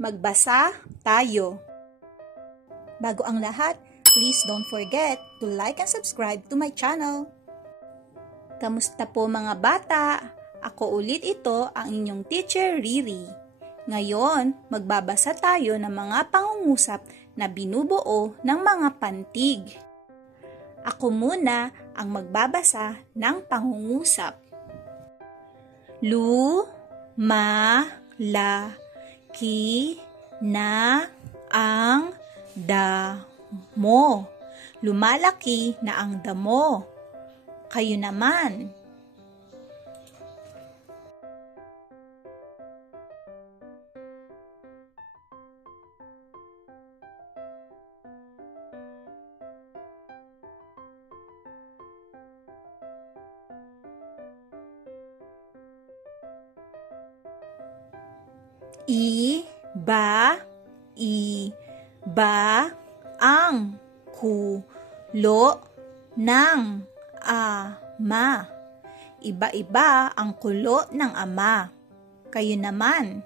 Magbasa tayo. Bago ang lahat, please don't forget to like and subscribe to my channel. Kamusta po mga bata? Ako ulit ito ang inyong teacher Riri. Ngayon, magbabasa tayo ng mga pangungusap na binubuo ng mga pantig. Ako muna ang magbabasa ng pangungusap. Lumalaki na ang damo. Lumalaki na ang damo. Kayo naman. Iba ang kulo ng ama. Iba-iba ang kulo ng ama. Kayo naman.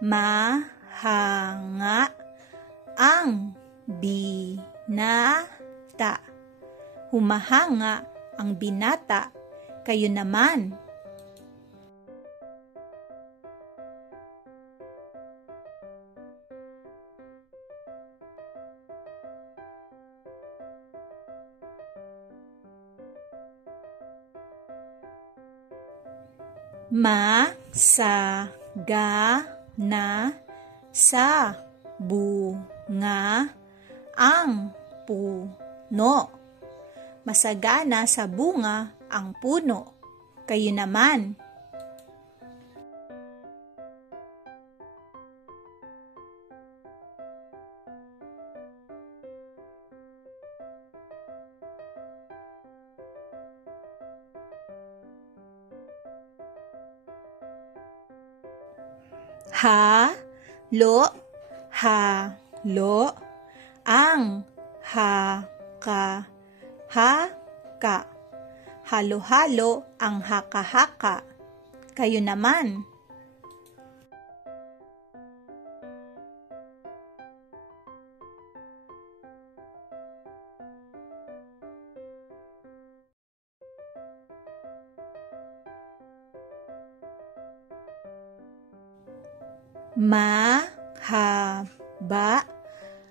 Humahanga ang binata. Humahanga ang binata. Kayo naman. Masagana sa bunga ang puno. Masagana sa bunga ang puno. Kayo naman. Halo ang haka-haka. Halo-halo ang haka-haka. Kayo naman. Mahaba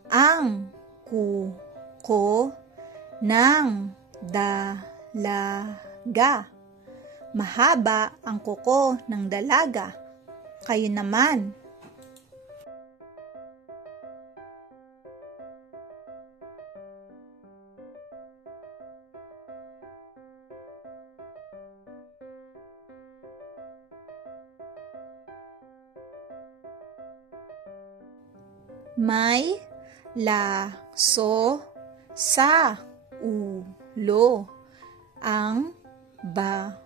ang kuko ng dalaga. Mahaba ang kuko ng dalaga. Kayo naman. May laso sa ulo ang babae.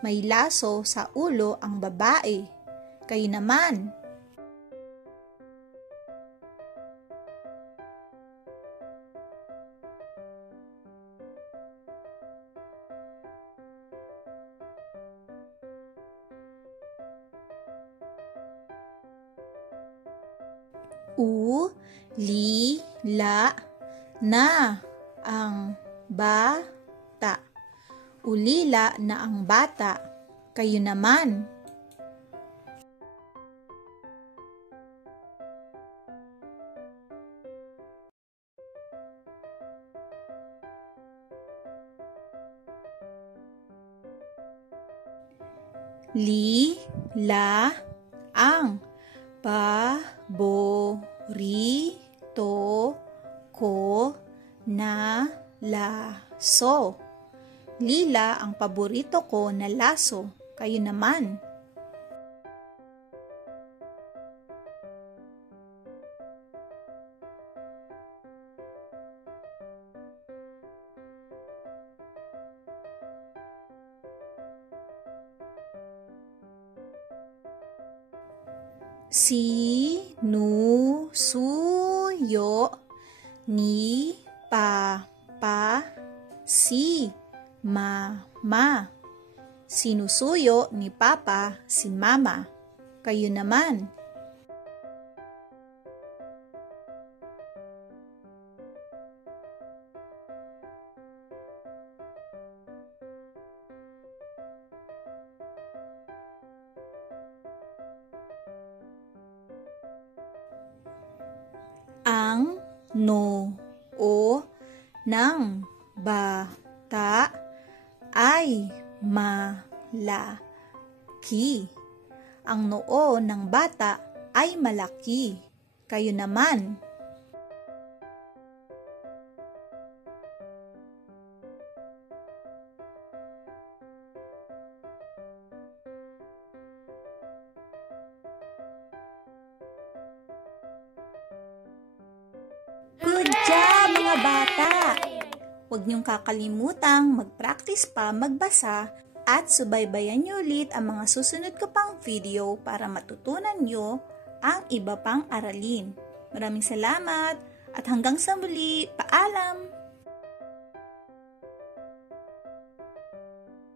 May laso sa ulo ang babae. Kayo naman. Ulila na ang bata. Ulila na ang bata. Kayo naman. Lila ang paborito ko na laso. Lila ang paborito ko na laso. Kayo naman. Sinusuyo ni Papa si Mama. Sinusuyo ni Papa si Mama. Kayo naman. Ang noo ng bata ay malaki. Ang noo ng bata ay malaki. Kayo naman. Good job, mga bata! Huwag niyong kakalimutang mag-practice pa magbasa at subaybayan niyo ulit ang mga susunod ko pang video para matutunan niyo ang iba pang aralin. Maraming salamat at hanggang sa muli, paalam!